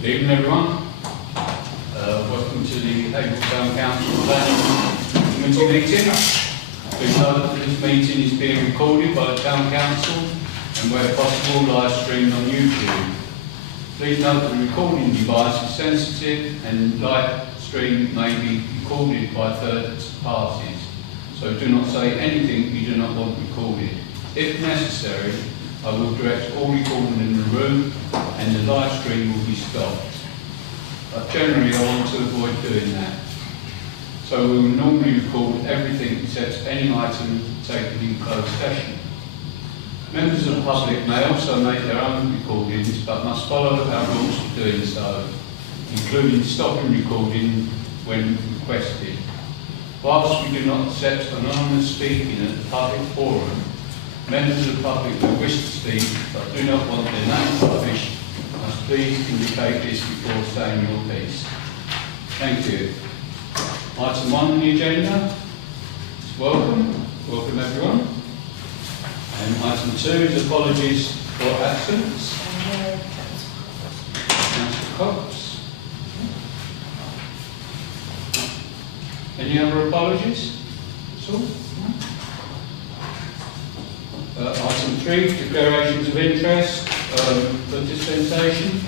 Good evening, everyone. Welcome to the Haverhill Town Council Planning Committee meeting. Please note that this meeting is being recorded by the Town Council and, where possible, live streamed on YouTube. Please note that the recording device is sensitive and live stream may be recorded by third parties. So do not say anything you do not want recorded. If necessary, I will direct all recording in the room and the live stream will be stopped. But generally I want to avoid doing that. So we will normally record everything except any item taken in closed session. Members of the public may also make their own recordings but must follow our rules for doing so, including stopping recording when requested. Whilst we do not accept anonymous speaking at the public forum, members of the public who wish to speak but do not want their name published must please indicate this before saying your piece. Thank you. Item 1 on the agenda is welcome. Welcome everyone. And item 2 is apologies for absence. Councillor Cox. Any other apologies at all? Item 3, declarations of interest for dispensation.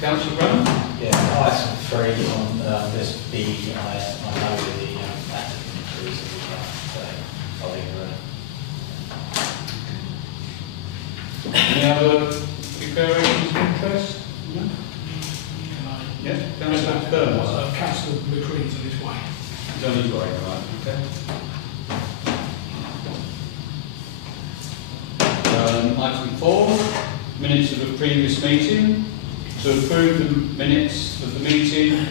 Councillor Brown? Yeah, item 3 on this B, I know the applicant is so I'll leave it. Any other declarations of interest? No? Yeah, Councillor Burns. Councillor McCree's on his way. He's on his way, right, okay. Item 4, minutes of the previous meeting. To approve the minutes of the meeting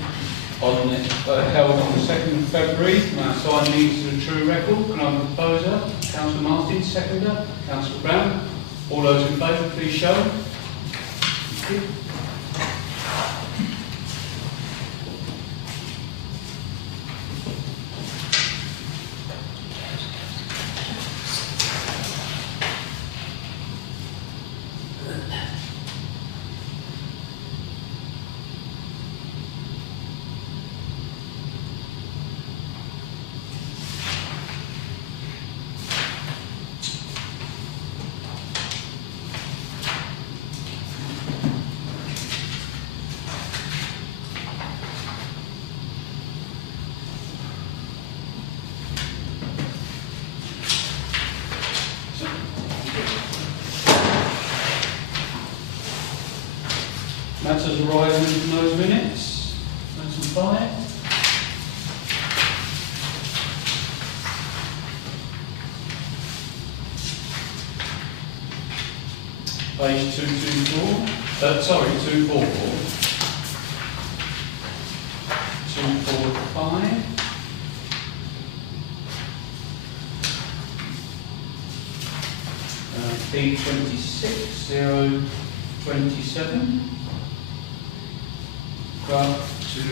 held on the 2nd of February. Now, sign these to the true record. Can I have a proposer? Councillor Martin, seconder. Councillor Brown. All those in favour, please show. Thank you. Matters arising from those minutes. Item 5. Page 224. Sorry, 244. 245. B26 027. To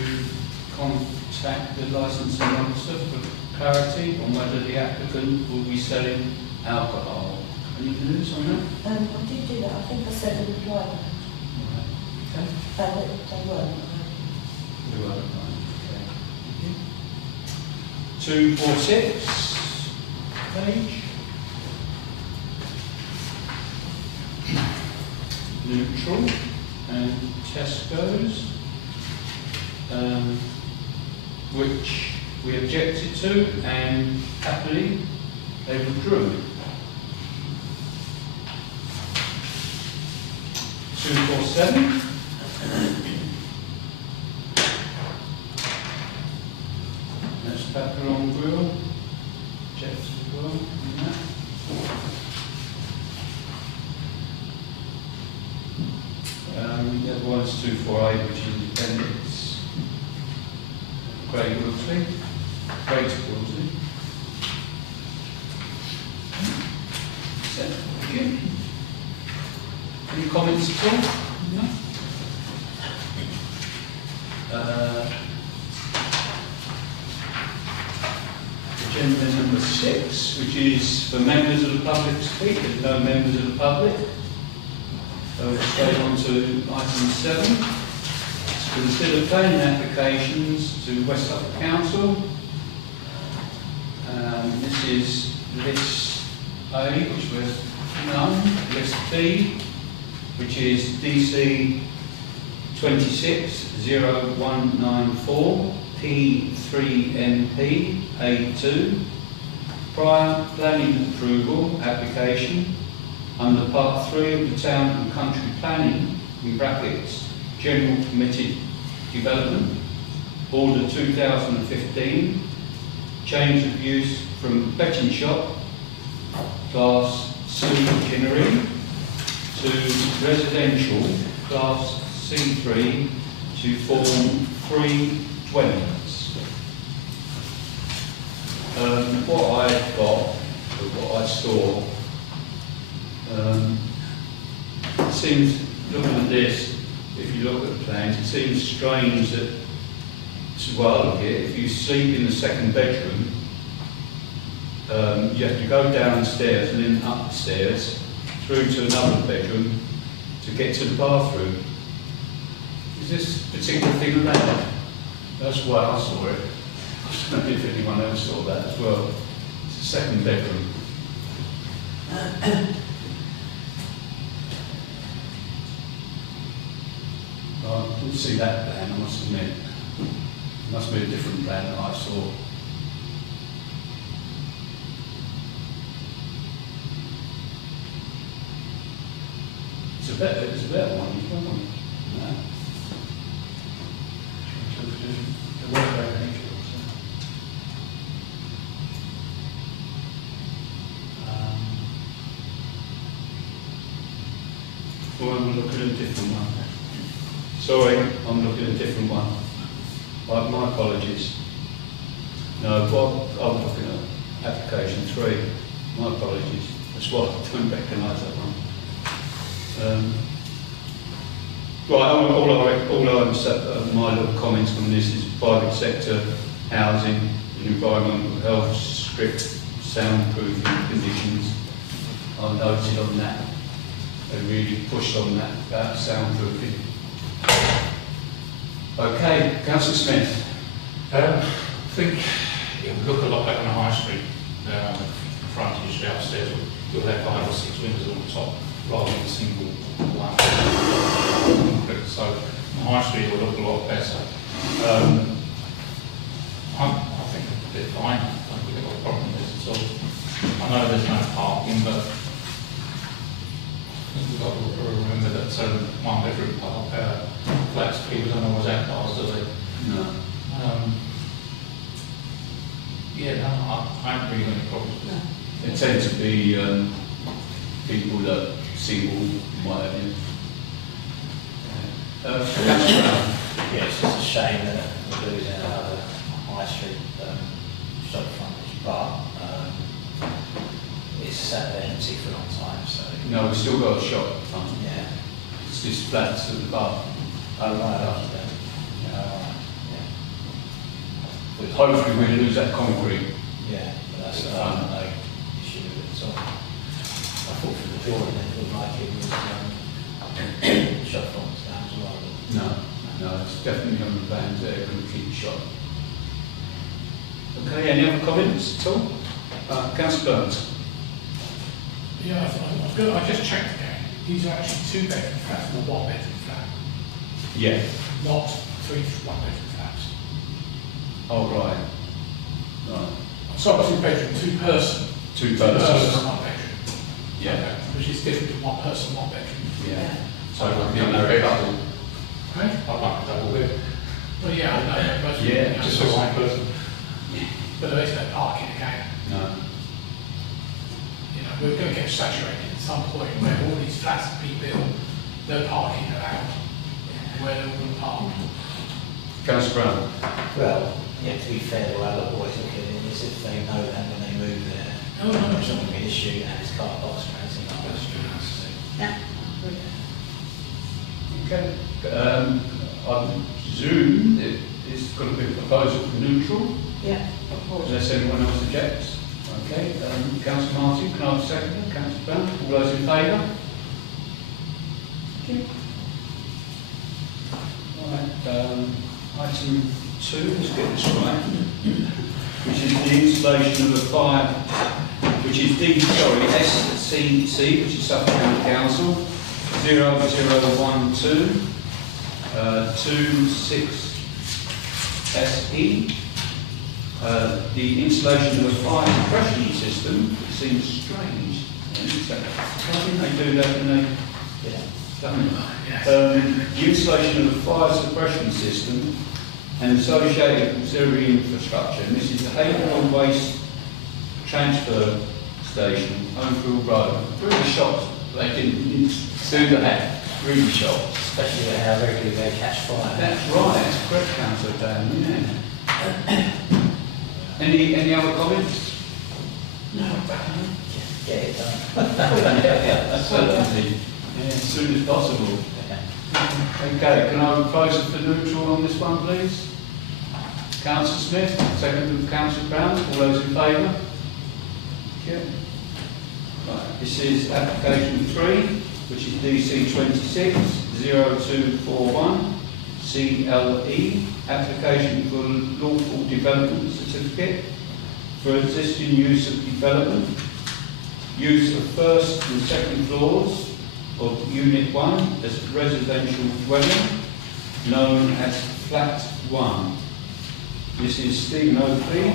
contact the licensing officer for clarity on whether the applicant will be selling alcohol. Any news on that? I did do that. I think I sent a reply. Okay. They weren't. We were, okay. 246 page. Neutral and Tesco's. Which we objected to and happily they withdrew. 247. That's Papillon Grill. Objected as well on that. The other one's 248, which is independence. Great Wilsley. Thank you. Any comments at all? No? Agenda number 6, which is for members of the public to speak. There's no members of the public. Straight on to item 7. Consider planning applications to West Suffolk Council. This is list A, which was none. List B, which is DC 260194 P3NP A2. Prior planning approval application under Part 3 of the Town and Country Planning, in brackets, General Permitted Development, Order 2015, change of use from betting shop, Class C machinery, to residential, Class C3, to form 3 dwellings. What I've got, or what I saw, it seems, looking at this, if you look at the plans, it seems strange that, well, look here, if you sleep in the second bedroom, you have to go downstairs and then upstairs through to another bedroom to get to the bathroom. Is this particular thing allowed? That's why I saw it. I don't know if anyone else saw that as well. It's a second bedroom. I didn't see that plan, I must admit. It must be a different plan that I saw. It's a better one, isn't it? No. Well, I'm looking at a different one. Sorry, I'm looking at a different one. My apologies. No, well, I'm looking at application 3. My apologies. That's why I don't recognise that one. Right, my little comments on this is private sector housing and environmental health, strict soundproofing conditions. I noted on that. They really pushed on that about soundproofing. Okay, Councillor Smith. I think it would look a lot better on a high street. Frontage downstairs, you'll have 5 or 6 windows on the top rather than a single one. So on the high street it will look a lot better. I think they're fine. I don't think they've got a problem with this at all. I know there's no parking, but we've got to remember that 1 bedroom flats, people don't always have cars, do they? No. Yeah, no, I haven't really got any problems with that. They tend to be people that are single, what have you. Councillor Brown. Yeah, it's just a shame that we're losing another high street shop frontage, but it's sat there empty for a long time, so. No, we've still got a shop at the front. Yeah. It's just flats at the bar. Oh, right, after that. Yeah, right, yeah. Hopefully we'll lose that concrete. Yeah, but that's no issue with it at all. I thought from the drawing it looked like it was shop fronts down as well. No, it's definitely on the plans there, going to keep the shop. Okay, any other comments at all? Councillor Burns. Yeah, I just checked again. These are actually 2-bedroom flats or 1-bedroom flat, Yeah. not 3 1-bedroom flats. Oh, right. Right. Sorry, 2-bedroom, 2-person. 2-person. 1-bedroom. Yeah. Okay, which is different to 1-person, 1-bedroom. Yeah. So it would be a married couple. Right? I'd like a double bed. Well, yeah, I know. Most Yeah, people, Just for one person. But there is no parking again. No. You know, we're going to get saturated at some point where all these flats have been built, no parking allowed, where they're all going to park. Councillor Brown. Well, yeah, to be fair, the way I've always look at it is if they know that when they move there, No, no, it's not going to be an issue and it's car parks or anything like that. Yeah. Okay. I presume it's going to be a proposal for neutral, Yeah, of course. unless anyone else objects. Okay. Councillor Martin, can I have a second? Councillor Brown, all those in favour? you. Right, item 2, let's get this right, which is the installation of a fire, which is SCC, which is Suffolk County Council, 0012 26 SE. The installation of a fire suppression system, it seems strange. Why didn't they do that when they done it? The installation of a fire suppression system and associated auxiliary infrastructure. And this is the Haverhill Waste Transfer Station, Haverhill Road. Really shocked they didn't do that. Really shocked. Especially how regularly they catch fire. That's right, that's correct, Councillor Dan, yeah. Any other comments? No, get it done. Certainly, yeah, as soon as possible. Okay, can I propose for neutral on this one, please? Councillor Smith, second of Councillor Brown, all those in favour? Yeah. Right, this is application 3, which is DC 26 0241 CLE, application for lawful development certificate for existing use of development, use of first and second floors of Unit 1 as residential dwelling, known as Flat 1. This is Stephen Oakley,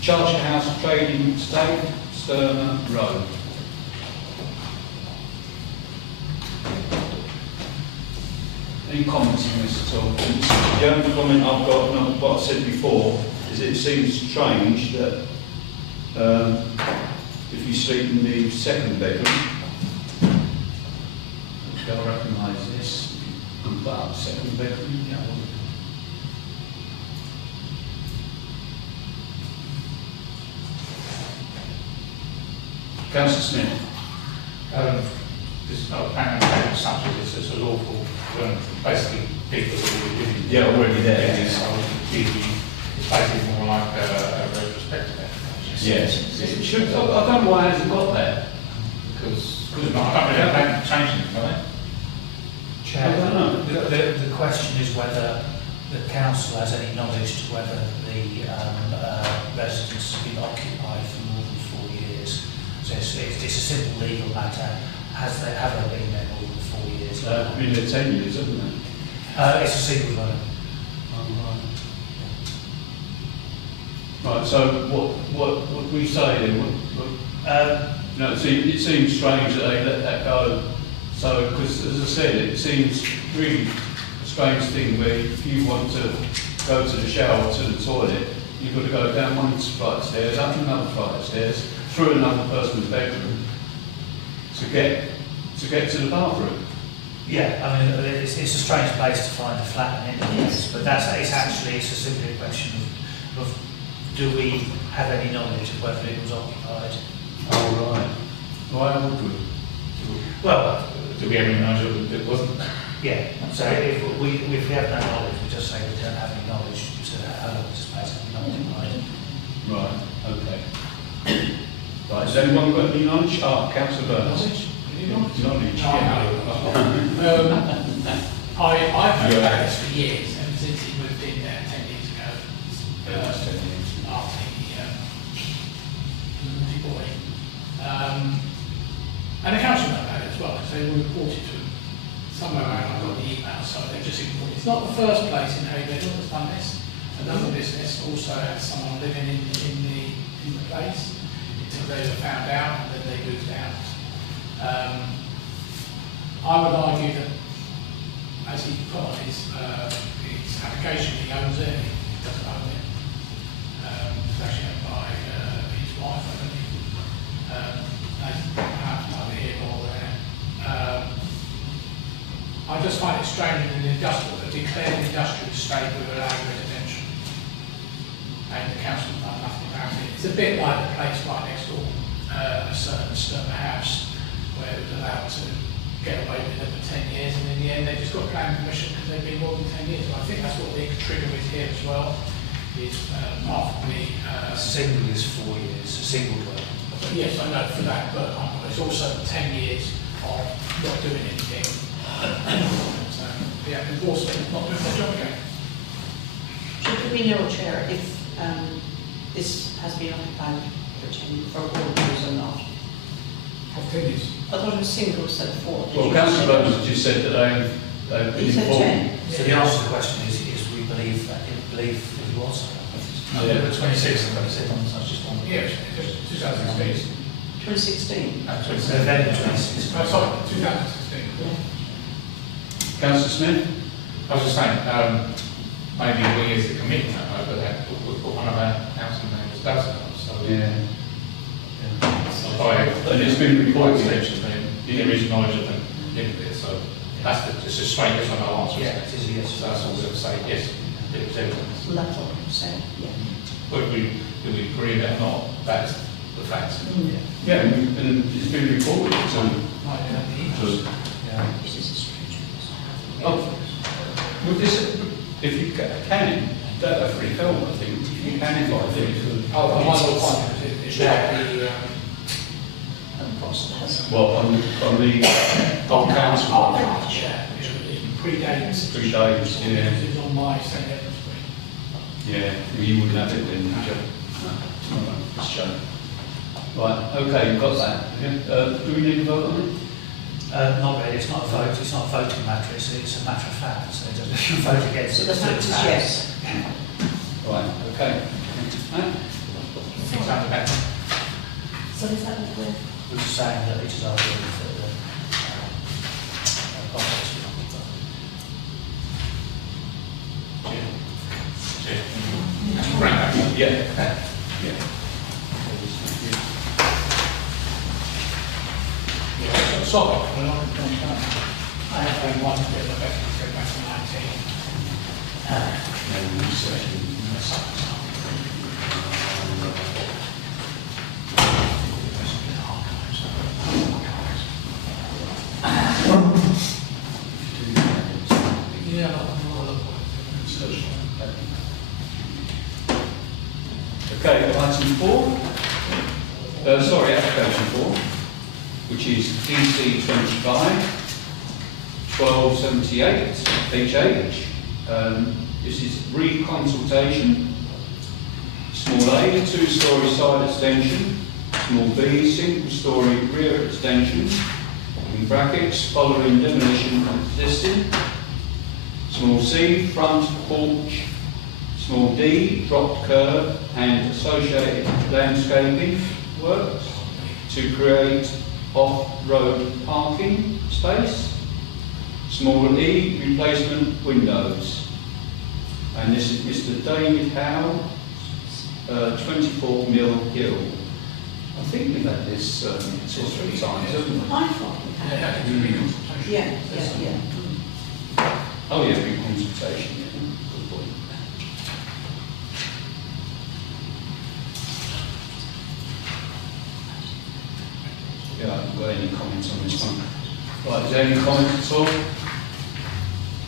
Charter House Trading Estate, Sturmer Road. Any comments on this at all? The only comment I've got, not what I said before, is it seems strange that if you sleep in the second bedroom, I recognise this, and that second bedroom, yeah. Councillor Smith. This is not a planning and subject, it's a lawful, basically people who are living. Yeah, already there. So it's basically more like a retrospective application. Yes. It should, I don't know why it hasn't got that. Because I don't really have to change anything, right? I don't know. The question is whether the council has any knowledge to whether the residence has been occupied for more than 4 years. So it's a simple legal matter. Have they been there more than 4 years? Been there 10 years, haven't they? It's a single dwelling. Oh, right. Right, so what we say then? No, it seems strange that they let that go. So, because as I said, it seems really a strange thing where if you want to go to the shower or to the toilet, you've got to go down one flight of stairs, up another flight of stairs, through another person's bedroom to get to the bathroom. Yeah, I mean, it's a strange place to find a flat in any case, but it's simply a question of do we have any knowledge of whether it was occupied? Oh, right. Why would we? Well, do we have any knowledge of it wasn't? Yeah, so if we have no knowledge, we just say we don't have any knowledge to how long this place has been occupied. Right, okay. Right, has anyone got any knowledge? Councillor Burns. Knowledge, I've heard about this for years, and since he moved in there 10 years ago, after the boy. And the council know about it as well, because they were reported to them. Somewhere around I got the email, so they've just ignored it. It's not the first place in Haverhill that's done this. Another business also had someone living in the place until they were found out, and then they moved out. I would argue that, as he put on his application, he owns it, he doesn't own it. It's actually owned by his wife, I believe. Perhaps neither here nor there. I just find it strange that a declared industrial estate would allow residential. And the council has done nothing about it. It's a bit like the place right next door, a certain Sturmer house, where it was allowed to get away with it for 10 years, and in the end they just got planning permission because they've been more than 10 years. And I think that's what the trigger is here as well, is half of the... Single is 4 years, a single dwelling. Yes, I know for that, but I'm but it's also 10 years of not doing anything. So, yeah, enforcement, not doing their job again. Should we know, Chair, if this has been occupied for all years or not? For 10 years. I thought it was single, said 4. Well, Councillor Bowman has just said that they've been He said informed. 10. So the answer to the question is we believe that it was. Yeah. The 26th, I said, that's just on. Yes, it's 2016. 2016. November 26th. Sorry, 2016. Councillor Smith? I was just saying, maybe we as the committee don't know, but that, we put one of our council members does know, so. Yeah. And it's been reported. There is knowledge of them in there, so that's it's a straight yes or no answer. Yeah, it is a yes. So that's all we're going to say, yes, it was evidence. Well, that's what I'm saying, yeah. But we agree that not, that's the facts. Yeah, and it's been reported, so. Yeah. This is a strange one. Oh, would this, if you can, that would really help, I think, if you can invite them. Oh, I might not find it. It's the, Well, on the council, yeah, it predates. 3 days, yeah. It was on my St. Edmund screen. Yeah, you wouldn't have it then, would you? No, it's a shame. Right, okay, you've got that. Yeah. Do we need a vote on it? Not really, it's not a vote, it's not a voting matter, it's a matter of fact, so it doesn't if you vote against So it. the it's fact is fact. yes. Right, okay. So is that what we're... We're just saying that it is our belief that the complex will not be Yeah. Yeah. Yeah, so sorry, when I have one bit of it, go back to 19. Yeah, Okay, item 4. Application 4, which is DC 25-1278 HH. This is reconsultation. Small A, 2-storey side extension. Small B, single-storey rear extension. In brackets, following demolition of existing. Small C, front porch. Small D, dropped curb and associated landscaping works to create off-road parking space. Small E, replacement windows. And this is Mr. David Howe, 24 Mill Hill. I think we've had this 2 or 3 times, haven't we? I thought we had. Yeah. Oh yeah, reconsultation, yeah. Good point. Yeah, I haven't got any comments on this one. Right, is there any comments at all?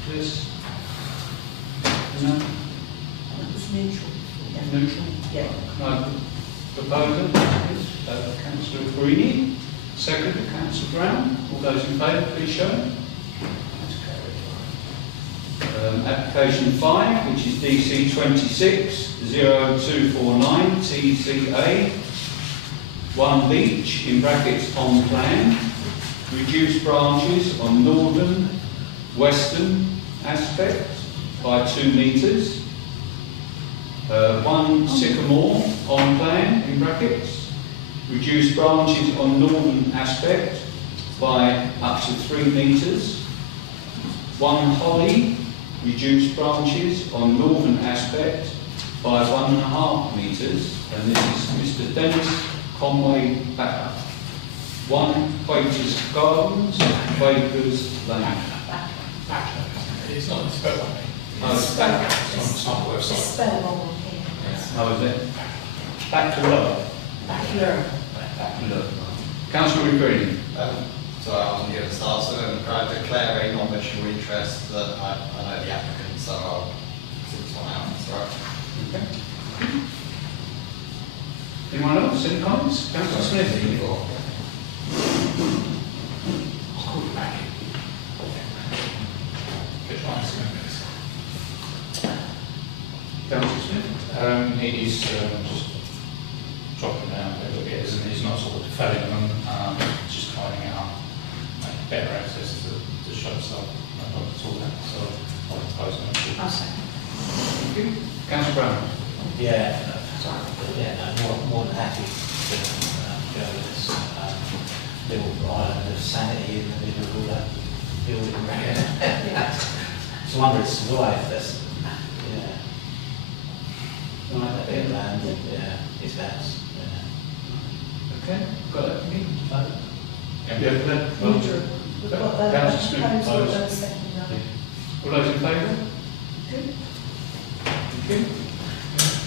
Please? No? That was neutral. Yeah. Neutral? Yeah. No proposal? Councillor Greeny, second, Councillor Brown. All those in favour, please show. Application 5, which is DC 26-0249 TCA. 1 beach, in brackets on plan. Reduced branches on northern, western aspect by 2 metres. 1 sycamore on plan, in brackets. Reduced branches on northern aspect by up to 3 metres. 1 holly, reduced branches on northern aspect by 1.5 metres. And this is Mr. Dennis Conway Backer. 1 Quakers Gardens, Quakers Lane. It's not spelled on me. Oh, it's back. It's not the It's website. spelled wrong on here. How is it? Back to low. Bachelor. Back to low. Councillor Green. So I wasn't here to start, so I declare a non-mutual interest that I know the applicant, so I'll sit this one out, that's all right. Anyone else? Any comments? Councillor Smith. Councillor Smith? It is just dropping down a little bit, isn't it? It's not sort of development, it's just tidying it up, make better access to the shops. So I'm not at all that, so I'll propose an approval. I'll second. Thank you. Councillor Brown? Yeah, more than happy to go with this little island of sanity in the middle of all that building around. It's a wonder it's survived. That's Right, that bit of land. Yeah, it's ours. Yeah. Okay, got that. Vote. Yeah, for that. Neutral. We've got Councillor Smith, proposal opposed? and second. All those in favour? Good. Thank you.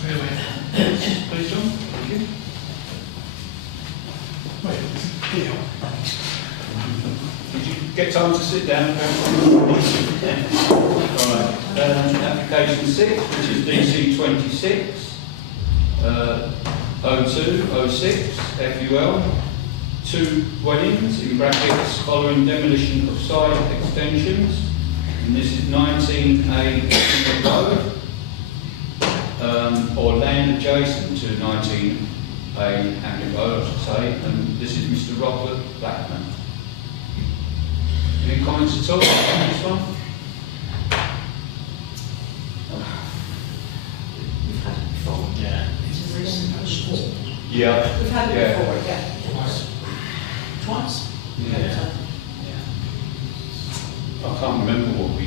Anyway, Please, John. Thank you. wait, deal. Did you get time to sit down? All right. Application 6, which is DC 26 0206 FUL. 2 dwellings in brackets following demolition of side extensions. And this is 19A Road, or land adjacent to 19A Hamlet Road, I should say. And this is Mr. Robert Blackman. Any comments at all on this one? We've had it before. Yeah. It's a recent motion, isn't it? Yeah. We've had it Yeah. before, yeah. Twice? Yeah. I can't remember what we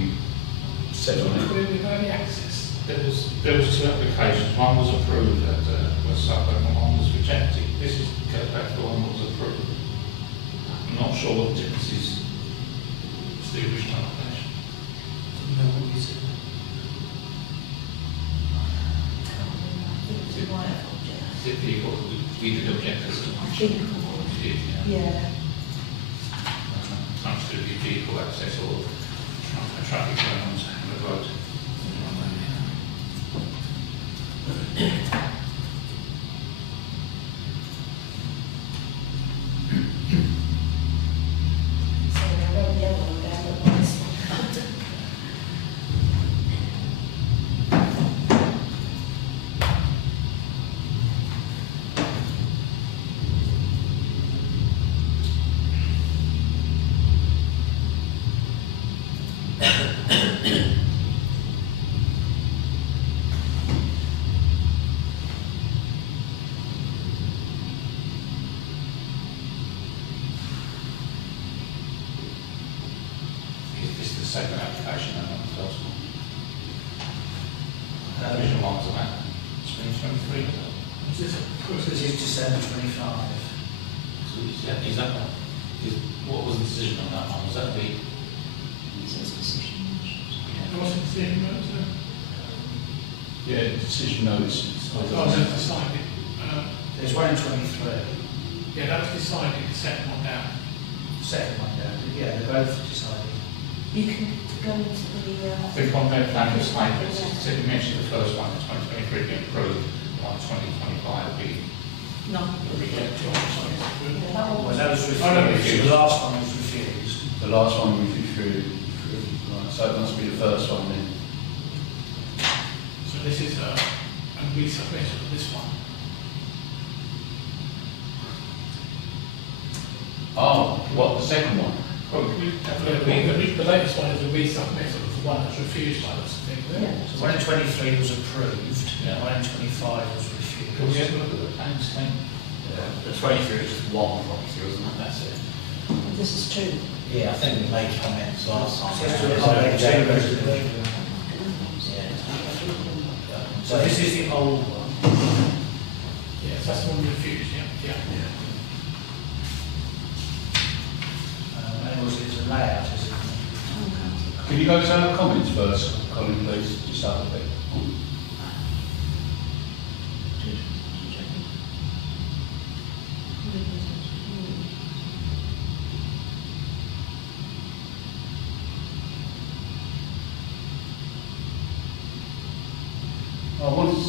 said on it. We've got any access? There was 2 applications. One was approved at West Suffolk and one was rejected. This is goes back to the one that was approved. I'm not sure what the difference is. It's the original application. Is it vehicle? We did object as to I think, we did, yeah. yeah. Something to do with vehicle access or traffic going on the road. So I wrote the other one down, but not this one. This is the second application and not the first one. The original one was about 2023. Is this This is December 25. What was the decision on that one? Was that the? what's the decision notes? Yeah, decision notice. Oh, that's decided. There's one in 23. Yeah, that was decided, the second one down. Second one down. Yeah, they're both decided. You can go into the, The compact plan was like this. So you mentioned the first one in 2023 being approved, one 2025 being No. rejected. yeah, that one Well, was, that was Oh, no, refused. The last one was refused. The last one we through, right, so it must be the first one then. So this is a resubmission of this one. Oh, what, the second one? The latest one is a resubmission of the one that's refused by us, I think. yeah. So one in 23 was approved, Yeah. one in 25 was refused. Can we have a look at the plans thing? The 23 is just one property, wasn't it? That's it. This is 2. Yeah, I think we made comments last time. Says to There's accommodate no two residential. residential. Yeah. So this is the old one. Yes, that's the one refused, yeah. And it's a layout, isn't it? Can you go to our comments first, Colin, please, just up a bit?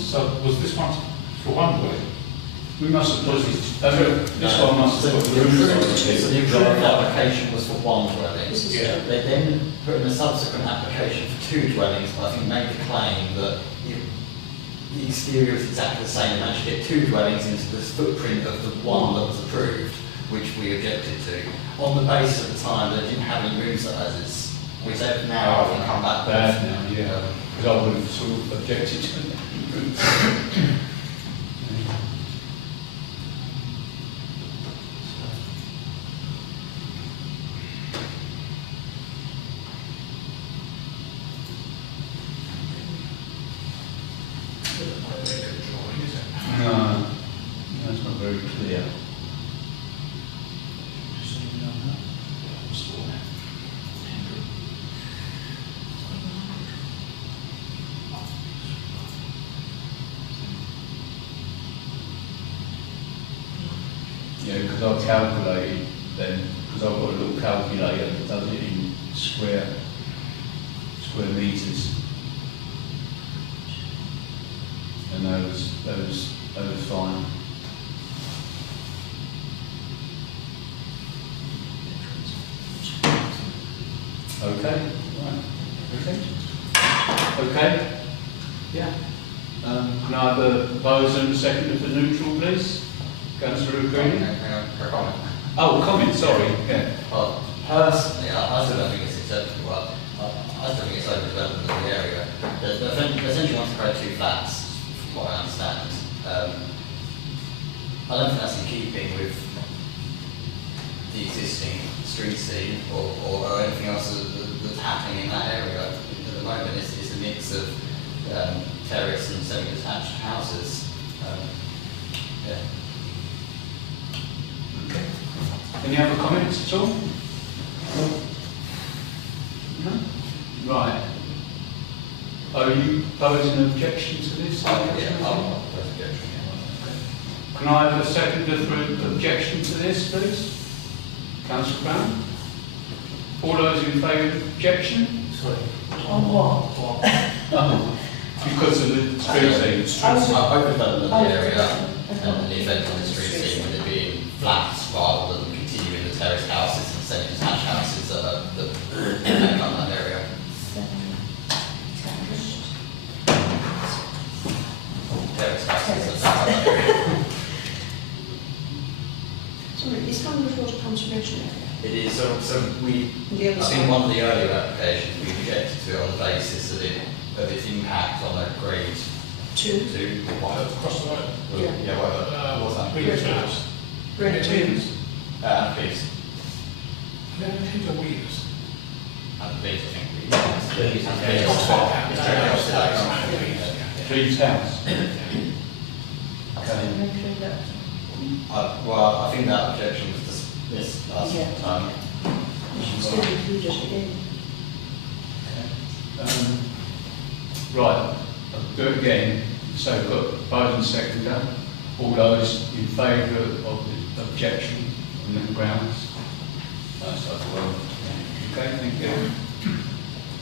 So was this one for one way? We must have put this one must have put the rooms on So it. the approved application was for one dwelling. This is Yeah. They then put in a subsequent application for 2 dwellings, but I think made the claim that the exterior is exactly the same. They managed to get 2 dwellings into the footprint of the one that was approved, which we objected to, on the basis at the time that it didn't have any room sizes, which they've now often come back with. Bad now, yeah. Because I would have sort of objected to it. No, that's not very clear. Yeah, because I've calculated then, because I've got a little calculator that does it in square metres. And those fine. Okay, right. Okay? Yeah. Can I have a proposer and a seconder for neutral, please? Councillor Green? A comment. Oh, comment, sorry, yeah. Well, personally, I still don't think it's acceptable. I still think it's overdevelopment of the area. They essentially want to create 2 flats, from what I understand. I don't think that's in keeping with the existing street scene or anything else that's happening in that area. At the moment, it's a mix of terrace and semi-detached houses. Yeah. Okay. Any other comments at all? No? Right. Are you posing an objection to this? Yeah, I'll propose objection. Can I have a seconder for objection to this, please? Councillor Brown? All those in favour of objection? Sorry. On what? Oh, because of the street scene. Overdevelopment of the area and the effect on the street scene with it being flats rather than continuing the terrace houses and semi-detached houses that make up that area. Terrace houses that make up that area. Sorry, is Haverhill Road a conservation area? It is, so we, The I other think side? one of the earlier applications, we objected to it on the basis of its impact on a grade 2. 2 or 1. Across the road. Yeah, whatever. What's that? Wheels house. Grade 2. Please. Then who's a Wheels? Please, I think. Please, house. Okay. Well, I think that objection was dismissed last Yeah. time. You should still include it again. Right, I'll do it again. So we've got proposer and seconder. All those in favour of the objection on them grounds? That's well. Okay, thank you.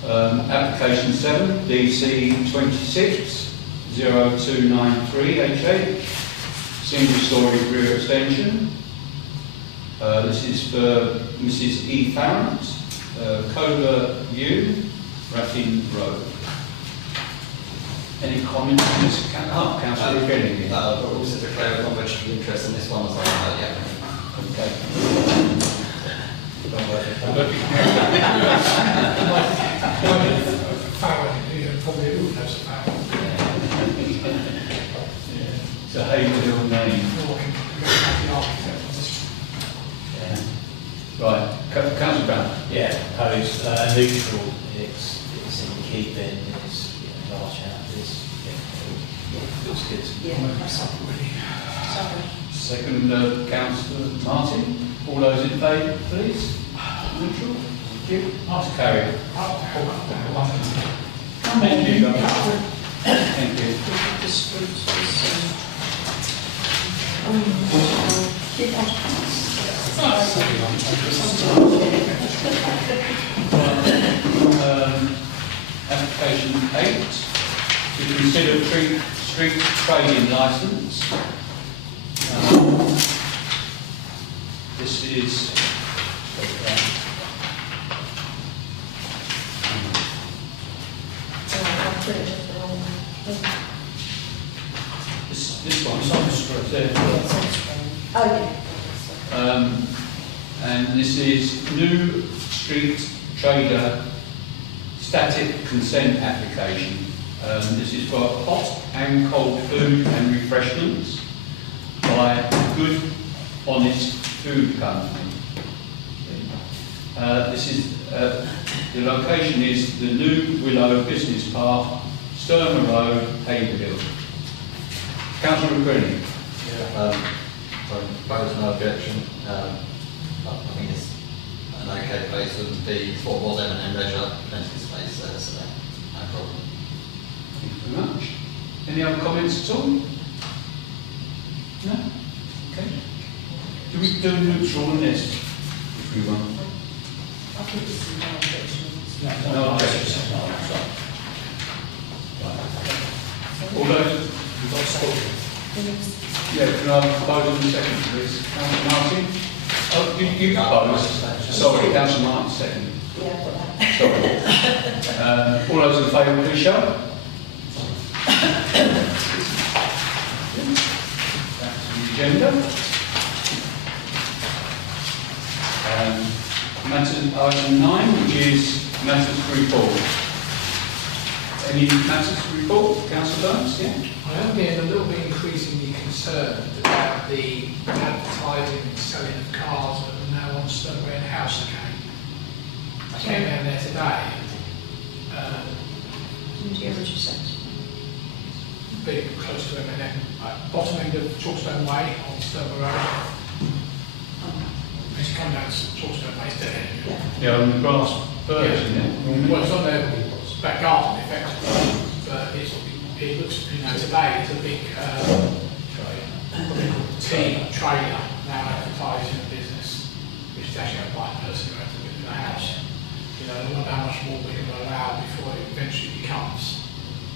Application 7, DC 26-0293HA, single storey rear extension. This is for Mrs. E. Farrant, Coda U, Raffin Road. Any comments on this? Councillor Kenny. But also declare a non-registered interest in this one as well. Yeah. Okay. Probably who knows about It's a Haverhill name. it. Right, Councillor Brown. Yeah, proposed neutral. It's in keeping. It's large houses. Looks good. Yeah, that's up. Sorry. Second, Councillor Martin. All those in favour, please? Neutral. Thank you. Nice carry. Thank you. Thank you. The street is, Application 8, to consider street trading licence. This is This one. It's on the screen. There. Yeah, it's on screen. Oh, yeah. And this is New Street Trader Static Consent Application. This is for hot and cold food and refreshments by Good Honest Food Company. This is, the location is the New Willow Business Park, Sturmer Road, Haverhill. Councillor McCready. I propose no objection. I think it's an okay place, wouldn't be what was M&M Leisure, plenty of space there, so no problem. Thank you very much. Any other comments at all? No? Okay. Do we do neutral on this, if we want? I think this is no objections. No objections. All those? You've got a second. Yeah, can I propose in a second, please? Councillor Martin? Oh, you propose? Sorry, Councillor Martin, second. Yeah, I've got that. Sorry. All those in favour, please show. That's the agenda. Item 9, which is matters to report. Any matters to report? Councillor Burns, yeah? I am getting a little bit increasingly concerned about the advertising and selling of cars that are now on Sturmer House again. I came down there today and Didn't you hear what you said? being close to M&M, bottom end of Chalkstone Way on Sturmer Road. As you come down Chalkstone Way, it's dead end. Yeah, on the grass birds, isn't it? Well, it's on their back garden, effectively, but it looks, today it's a big, tea trailer now advertising a business, which is actually a blind person who has to live in a house. I wonder how much more we can allow before it eventually becomes.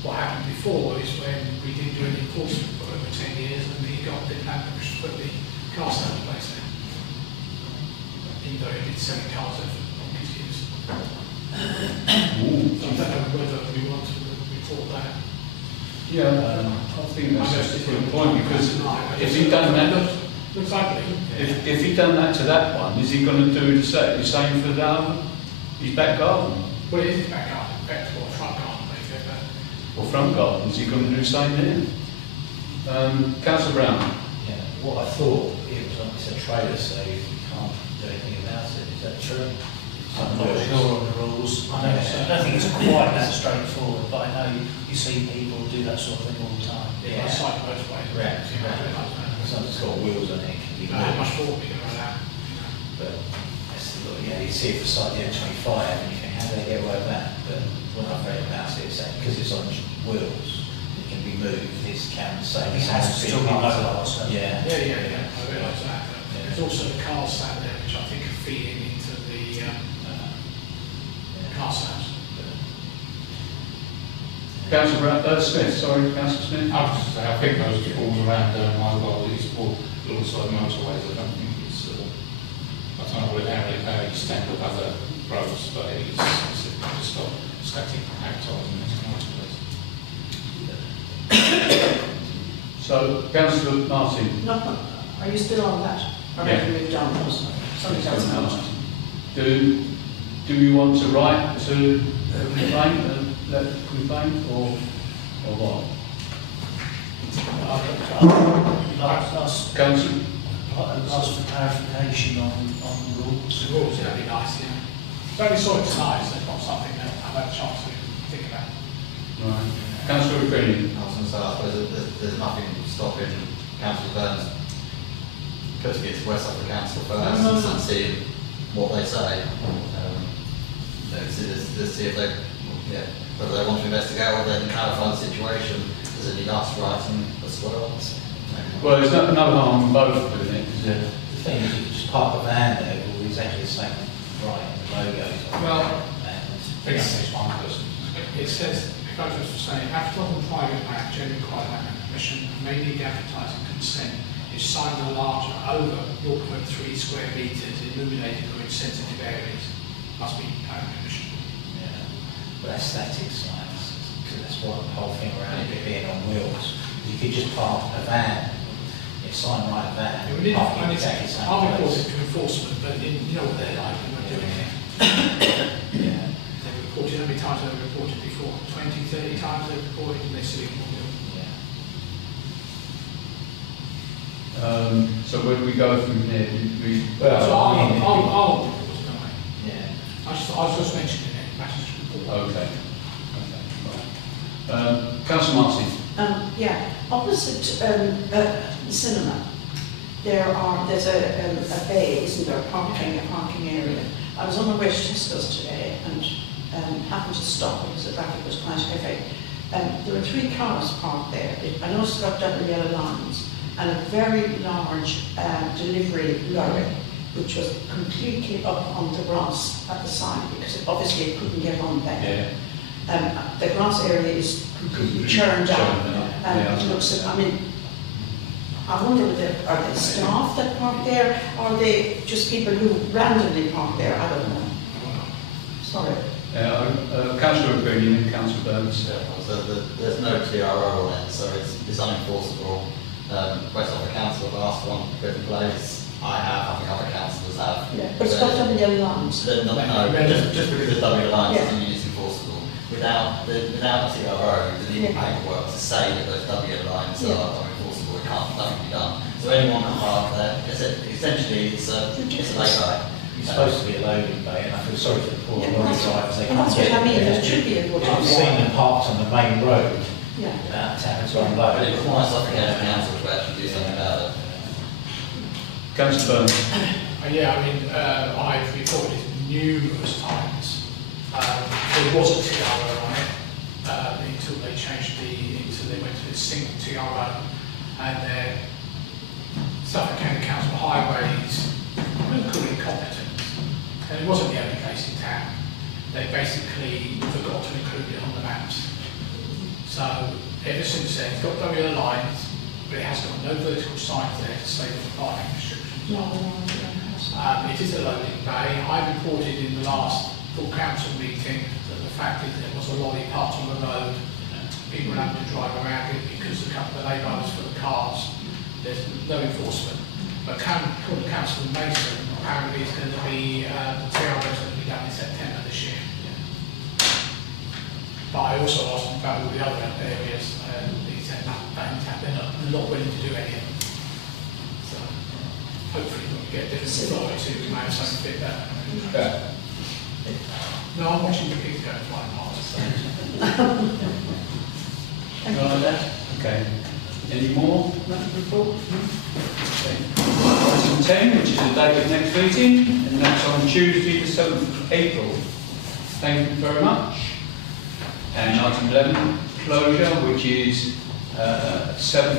What happened before is when we didn't do any enforcement for over 10 years and didn't have permission to put the car sales place there. Even though he did selling cars over his years. So I don't know whether we want to report that. Yeah, I think that's just a good point, because if he'd done that, Looks ugly. if he'd done that to that one, is he going to do the same for the other? His back garden? Well, it is his back garden, or front garden, maybe, but Or front garden, is he going to do the same there? Councillor Brown? Yeah, what I thought, it was like it's a trailer, so you can't do anything about it. Is that true? I'm not sure on the rules. I don't think it's quite that straightforward, but I know you see people do that sort of thing all the time. yeah, I cycle both ways. Right. Something's got wheels on it, it can be How moved. much more we can allow? But you see it for side the M25 and you think, how do they get away with that? But when I've read about it, it's because it's on wheels, it can be moved, this can say. It has to still be mobile, so. Yeah. Yeah, I realise that. But there's also the cars sat there, which I think are feeding into the car sales. Councillor Smith, sorry, Councillor Smith? I was just saying, I think those falls around mobile, these all alongside motorways, I don't think it's, I don't know how you stand with other roads, but it's just stop static advertising next to motorways. So, Councillor Martin? No, are you still on that? Or Yeah. have you moved on? Something else. Do we want to write to complain, complain, or what? Last Councillor? ask for clarification on the rules. The rules, that'd be nice, yeah. So we saw it tonight, so it's not something that I've had a chance to think about. Right. Councillor Green? I was going to say, I suppose there's nothing stopping Councillor Burns putting it to West Suffolk Council first and seeing what they say. To see if they, whether they want to investigate or they can clarify the situation. Does it need us writing as well? Well, there's no harm in both doing it, is there? The thing is, you can just park a van there with exactly the same right logos on Well, it. I think it's one person. it says, if I was to say, advertising private land, generally required land permission, may need advertising consent if signed on larger over 0.3 square metres, illuminated or in sensitive areas, must be planning permission. Yeah. But that's static signs, because that's what the whole thing around it being on wheels. You could just park a van, sign right van, Yeah, we need, park I in need exactly to, the same I'll report place. it to enforcement, but you know what they're like when we're doing it. Yeah. They've reported, how many times have they reported before? 20, 30 times they've reported and they still ignore it. Yeah. So where do we go from here? So I'll I mean, report it, don't I? yeah. I was just mentioning it, matters to report. Okay. Councillor Martin. Yeah, opposite the cinema, there's a bay, isn't there, a parking area. I was on my way to Tesco's today and happened to stop because the traffic was quite heavy. There were 3 cars parked there. I noticed it's got double yellow lines and a very large delivery lorry, which was completely up on the grass at the side because obviously it couldn't get on there. Yeah. The grass area is completely churned out. Yeah. It looks, I mean, I wonder are they staff that park there, or are they just people who randomly park there? I don't know. Sorry. Councillor O'Brien and Councillor Burns. So there's no TRO on it, so it's unenforceable. West Office Council have asked one put in place. I think other councillors have. Yeah, but it's got double yellow lines. No, just because it's double lines Yeah. doesn't mean it's enforceable. Without the TRO, the legal paperwork to say that those double lines Yeah. are enforceable, it can't, nothing can be done. So anyone can park there. Essentially, it's a lay-by. It's supposed to be a loading bay, and I feel sorry for the poor lorry drivers, they And can't that's what get I mean, there. there should be a good I've seen them parked on the main road Yeah. without having to But it unload. requires Suffolk County Council to actually do something about it. Councillor Burns. Yeah, I mean, I've reported it numerous times. There was a TRO on it until they went to a single TRO, and then Suffolk County Council Highways, I'm going to call it incompetence, and it wasn't the only case in town. They basically forgot to include it on the maps. So ever since then, it's got double lines, but it has got no vertical signs there to say the parking restrictions. It is a loading bay. I reported in the last full council meeting that the fact is there was a lorry parked on the road. People were having to drive around it because the labour was for the cars. There's no enforcement. But according to Councillor Mason, apparently it's going to be, the TRO is going to be done in September this year. But I also asked him about all the other areas, and he said they're not willing to do any of them. So hopefully when we get different authorities, we may have something fit better. No, I'm watching the pigs go flying past. Okay. Any more? Report? Okay. Item 10, which is the date of next meeting, and that's on Tuesday, the 7th of April. Thank you very much. And item 11, closure, which is 7th